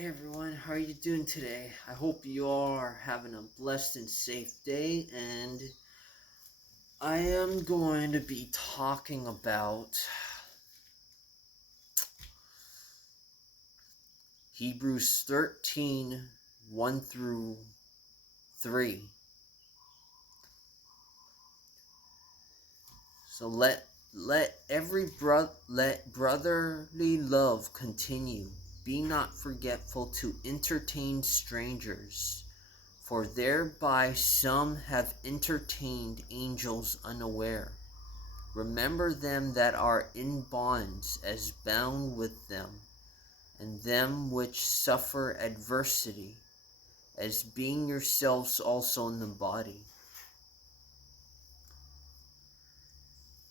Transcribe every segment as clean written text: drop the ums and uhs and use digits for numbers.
Hey everyone, how are you doing today? I hope you all are having a blessed and safe day, and I am going to be talking about Hebrews 13, 1 through 3. So let brotherly love continue. Be not forgetful to entertain strangers, for thereby some have entertained angels unaware. Remember them that are in bonds as bound with them, and them which suffer adversity, as being yourselves also in the body.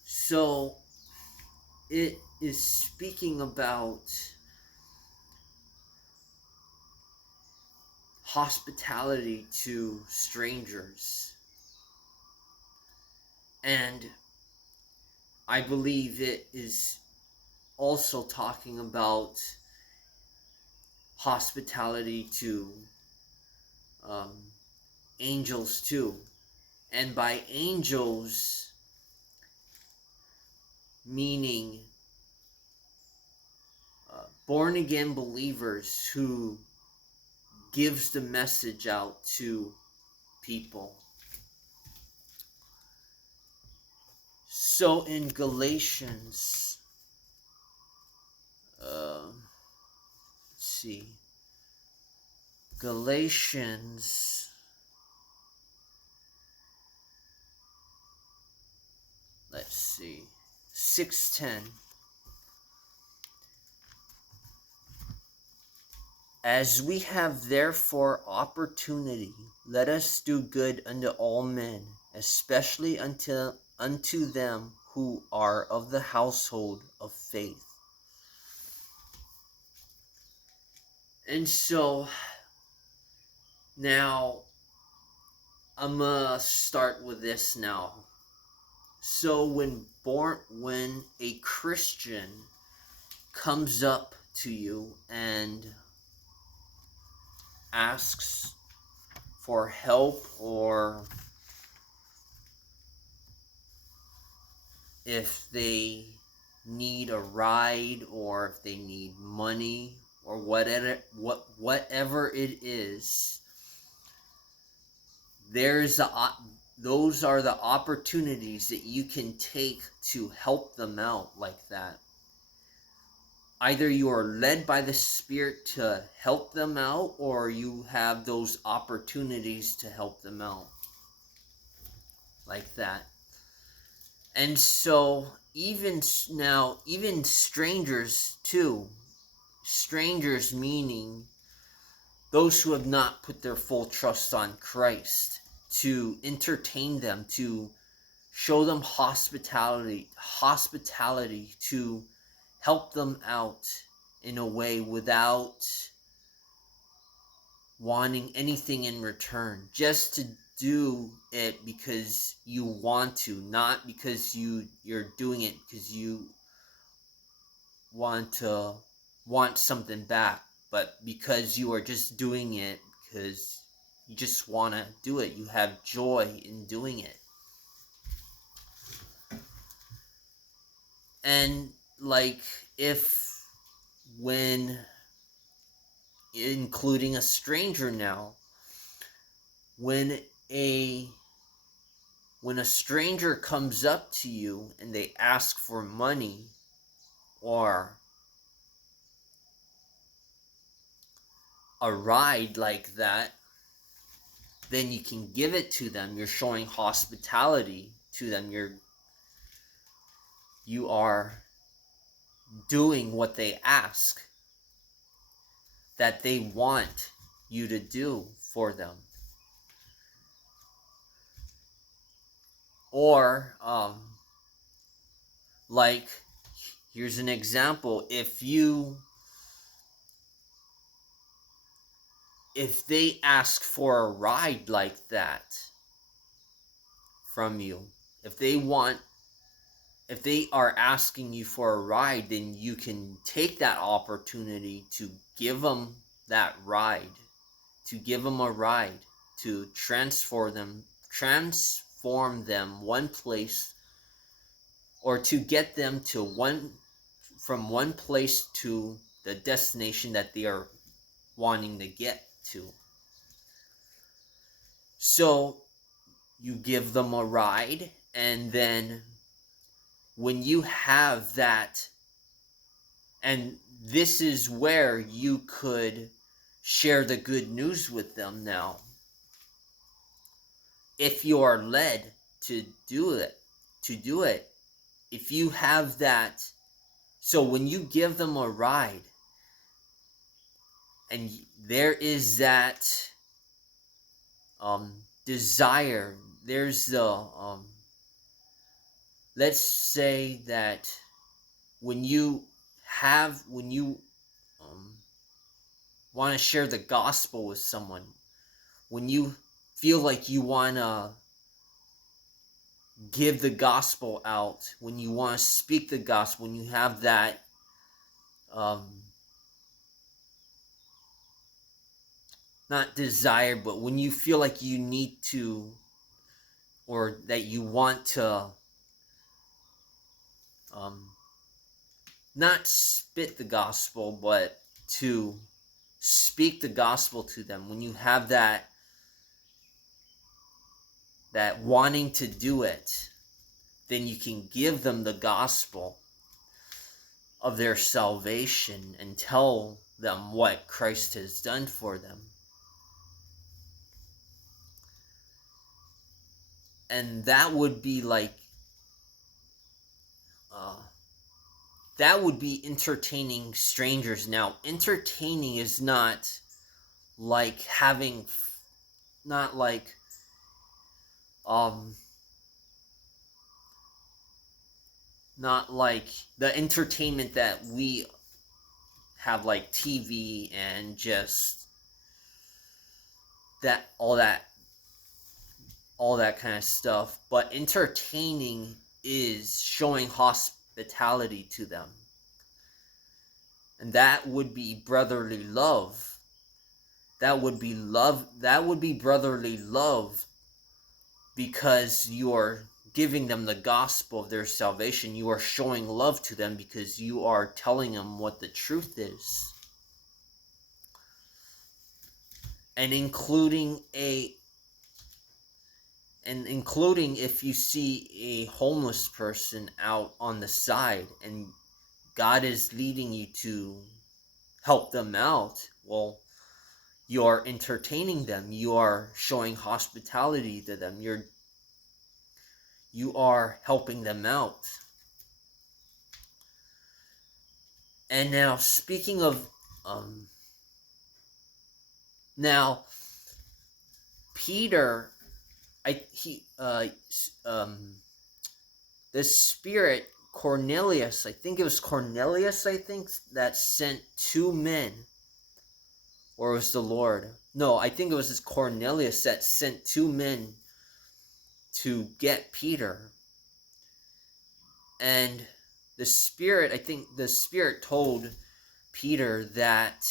So it is speaking about hospitality to strangers. And I believe it is also talking about hospitality to um, angels too. And by angels, meaning born again believers who gives the message out to people. So in Galatians, let's see, Galatians, let's see, 6:10. As we have therefore opportunity, let us do good unto all men, especially unto them who are of the household of faith. And so now I'm gonna start with this now. So when a Christian comes up to you and asks for help, or if they need a ride, or if they need money, or whatever it is, those are the opportunities that you can take to help them out like that. Either you are led by the Spirit to help them out, or you have those opportunities to help them out like that. And so even strangers too, strangers meaning those who have not put their full trust on Christ, to entertain them, to show them hospitality, to help them out in a way without wanting anything in return, just to do it because you want to, not because you're doing it because you want something back, but because you are just doing it because you just want to do it. You have joy in doing it. And like, if when including a stranger now, when a stranger comes up to you and they ask for money or a ride like that, then you can give it to them. You're showing hospitality to them. You are doing what they ask, that they want you to do for them. Or like, here's an example. If they ask for a ride like that from you, if they are asking you for a ride, then you can take that opportunity to give them that ride, to give them a ride, to transform them one place, or to get them to from one place to the destination that they are wanting to get to. So you give them a ride, and then when you have that, and this is where you could share the good news with them now. If you are led to do it, if you have that, so when you give them a ride, and there is that desire, there's the let's say that when you want to share the gospel with someone, when you feel like you want to give the gospel out, when you want to speak the gospel, when you have that not desire, but when you feel like you need to, or that you want to not spit the gospel, but to speak the gospel to them, when you have that wanting to do it, then you can give them the gospel of their salvation and tell them what Christ has done for them. And that would be like that would be entertaining strangers. Now, entertaining is not like having, not like not like the entertainment that we have, like TV and just that all that kind of stuff. But entertaining is showing hospitality to them, and that would be brotherly love. That would be brotherly love, because you are giving them the gospel of their salvation. You are showing love to them because you are telling them what the truth is. And including if you see a homeless person out on the side and God is leading you to help them out, well, you are entertaining them. You are showing hospitality to them. You are helping them out. And now, speaking of now, Peter, the Spirit, Cornelius, I think it was Cornelius, that sent two men, or was the Lord? No, I think it was Cornelius that sent two men to get Peter. And the Spirit, I think the Spirit told Peter that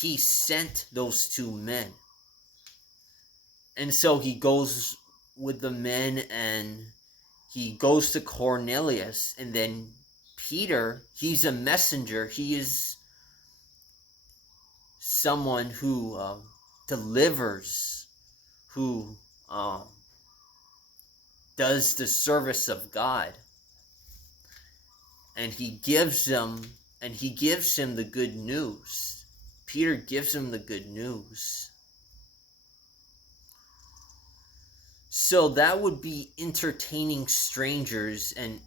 he sent those two men. And so he goes with the men and he goes to Cornelius, and then Peter, he's a messenger. He is someone who delivers, who does the service of God. And he gives him the good news. Peter gives him the good news. So that would be entertaining strangers, and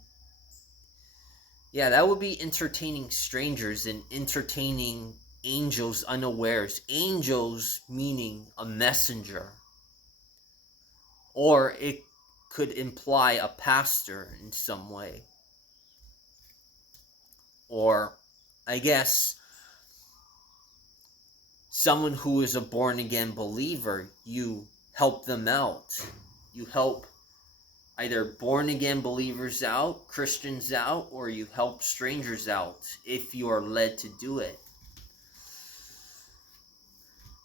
that would be entertaining strangers and entertaining angels unawares. Angels meaning a messenger. Or it could imply a pastor in some way. Or, I guess, someone who is a born-again believer, you help them out. You help, either born again believers out, Christians out, or you help strangers out if you are led to do it.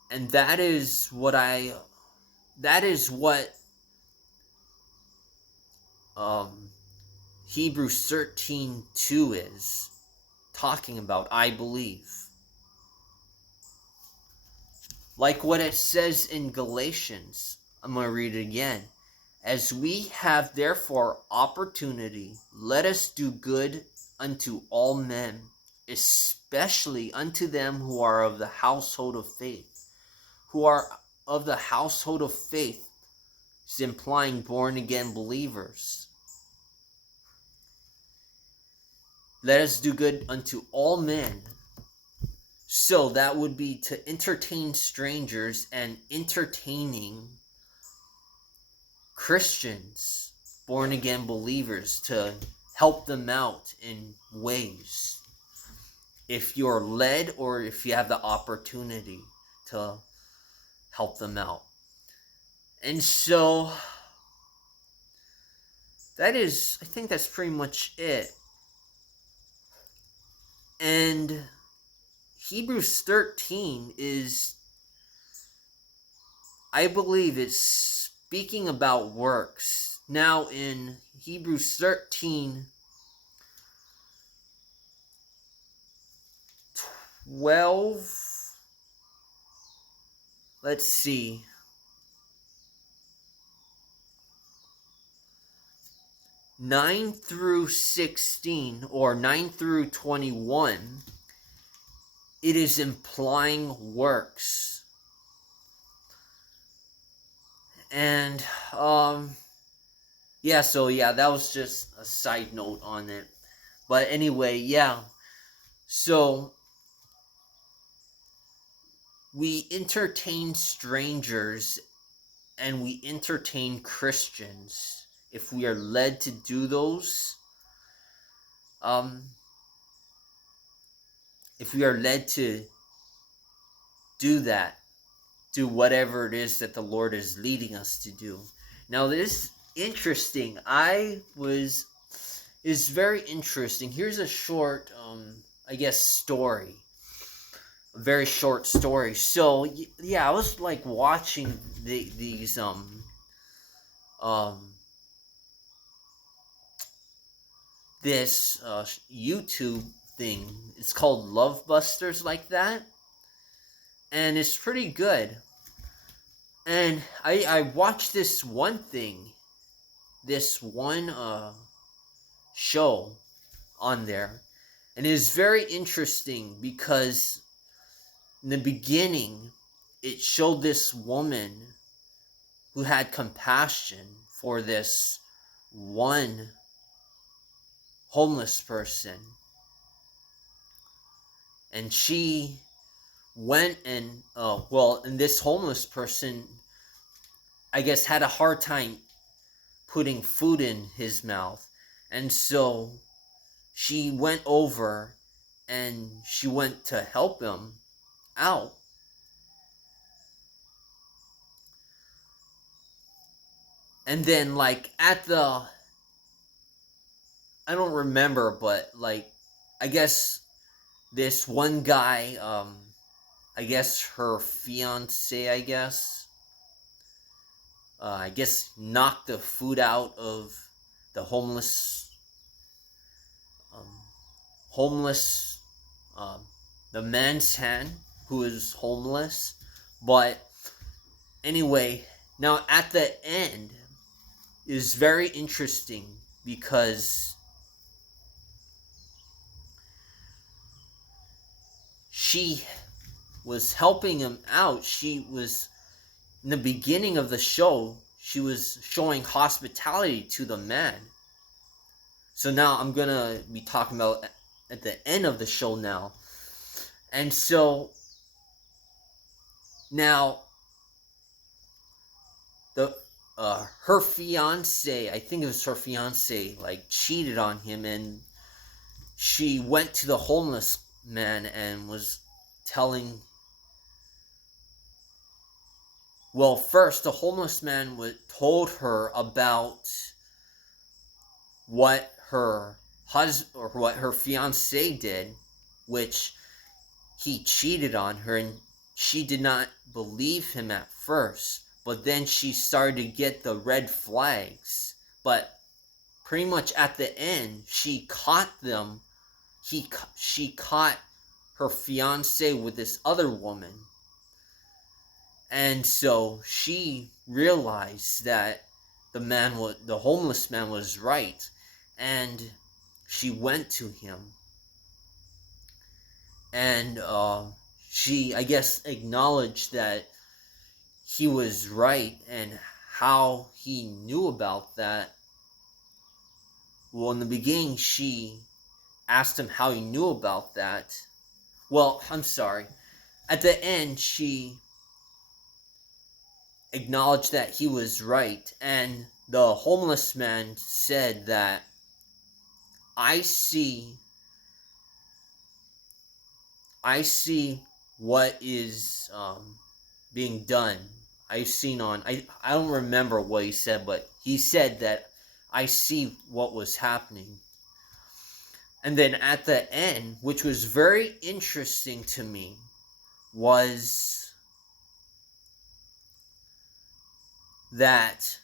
And that is what Hebrews 13:2 is talking about, I believe. Like what it says in Galatians. I'm going to read it again. As we have therefore opportunity, let us do good unto all men, especially unto them who are of the household of faith. Who are of the household of faith is implying born again believers. Let us do good unto all men. So that would be to entertain strangers and entertaining Christians, born again believers, to help them out in ways. If you're led or if you have the opportunity to help them out. And so I think that's pretty much it. And Hebrews 13 is, I believe it's speaking about works. Now in Hebrews 13:12, let's see. 9 through 16 or 9 through 21, it is implying works. And that was just a side note on it. But anyway, so we entertain strangers and we entertain Christians. If we are led to do those, if we are led to do that, do whatever it is that the Lord is leading us to do. Now this is interesting. Is very interesting. Here's a short, story. A very short story. So I was like watching these this YouTube thing. It's called Love Busters, like that, and it's pretty good. And I watched this one show on there, and it is very interesting because in the beginning it showed this woman who had compassion for this one homeless person, and she went and and this homeless person, I guess, had a hard time putting food in his mouth, and so she went over and she went to help him out. And then I don't remember, but I guess this one guy, I guess her fiance, knocked the food out of the homeless, the man's hand, who is homeless. But anyway, now at the end is very interesting because she was helping him out. She was, in the beginning of the show, she was showing hospitality to the man. So now I'm going to be talking about at the end of the show now. And so now her fiance, I think it was her fiance, cheated on him, and she went to the homeless man and was telling. Well, first the homeless man told her about what her husband or what her fiance did, which he cheated on her, and she did not believe him at first, but then she started to get the red flags. But pretty much at the end, she caught them. She caught her fiance with this other woman, and so she realized that the homeless man was right, and she went to him, and she, I guess, acknowledged that he was right, and how he knew about that. Well, in the beginning, she asked him how he knew about that. Well, I'm sorry. At the end, she acknowledged that he was right, and the homeless man said that I see I see what is being done. I don't remember what he said, but he said that I see what was happening. And then at the end, which was very interesting to me, was that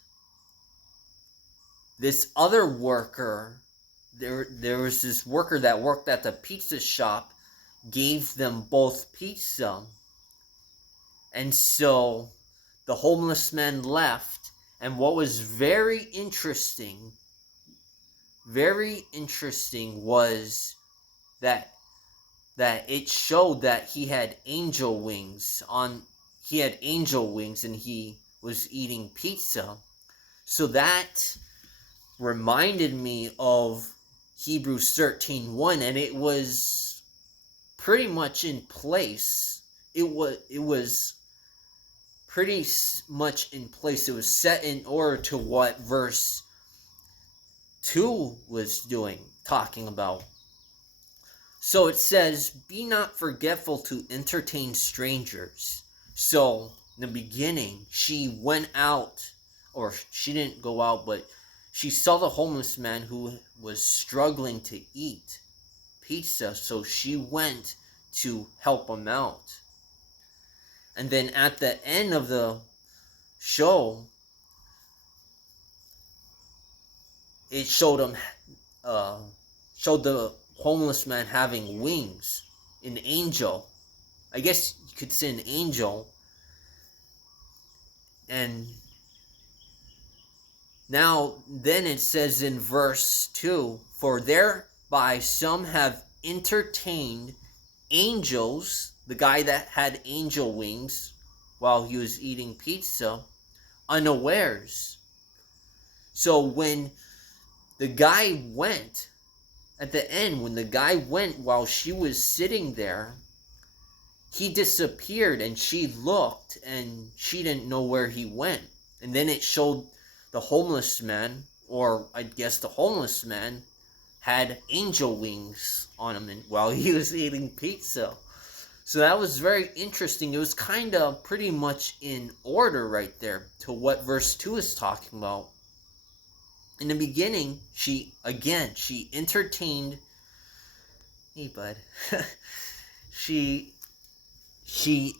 this other worker, there was this worker that worked at the pizza shop, gave them both pizza. And so the homeless men left, and what was very interesting was that it showed that he had angel wings and he was eating pizza. So that reminded me of Hebrews 13:1, and it was pretty much in place. It was pretty much in place. It was set in order to what verse 2 was talking about. So it says, be not forgetful to entertain strangers. So in the beginning, she went out, or she didn't go out, but she saw the homeless man who was struggling to eat pizza, so she went to help him out. And then at the end of the show, it showed the homeless man having wings, an angel. I guess you could say an angel. And now then it says in verse 2, for thereby some have entertained angels, the guy that had angel wings while he was eating pizza, unawares. So when the guy went, at the end, when the guy went while she was sitting there, he disappeared, and she looked and she didn't know where he went. And then it showed the homeless man, or I guess the homeless man had angel wings on him while he was eating pizza. So that was very interesting. It was kind of pretty much in order right there to what verse 2 is talking about. In the beginning, she entertained. Hey, bud. she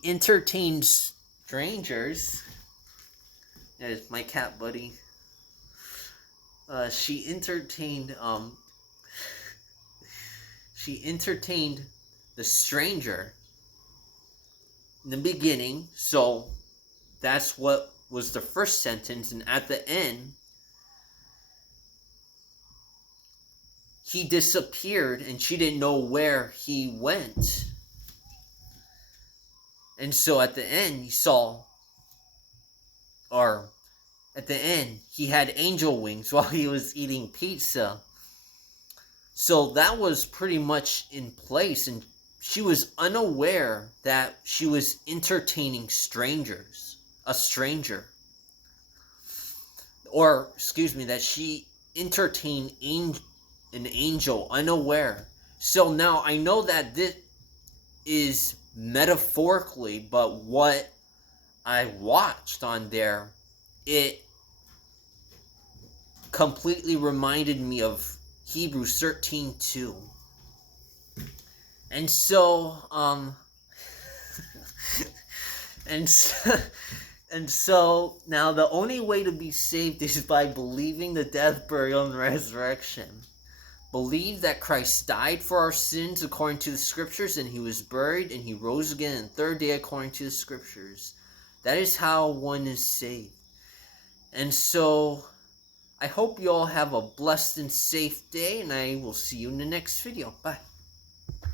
entertained strangers. There's my cat, buddy. She entertained the stranger in the beginning. So that's what was the first sentence, and at the end, he disappeared and she didn't know where he went. And so at the end, he had angel wings while he was eating pizza. So that was pretty much in place, and she was unaware that she was entertaining a stranger. Or, excuse me, that she entertained an angel unaware. So now I know that this is metaphorically, but what I watched on there, it completely reminded me of Hebrews 13:2. And so, and so, and so now the only way to be saved is by believing the death, burial, and resurrection. Believe that Christ died for our sins according to the scriptures, and he was buried, and he rose again on the third day according to the scriptures. That is how one is saved. And so, I hope you all have a blessed and safe day, and I will see you in the next video. Bye.